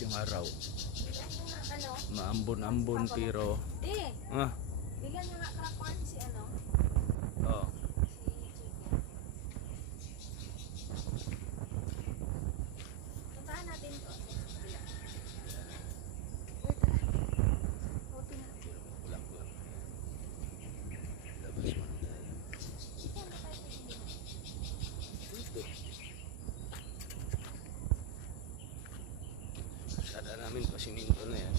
yung araw. Ano? Maambon-ambon pero ah, Bigyan niya nga karapan si ano? oh. Si Chico. Puntahan natin to. Uy, tara. Hopi natin. Lang. Labas mo. Ito na tayo sa Ito. Sada namin pasiminto na yan.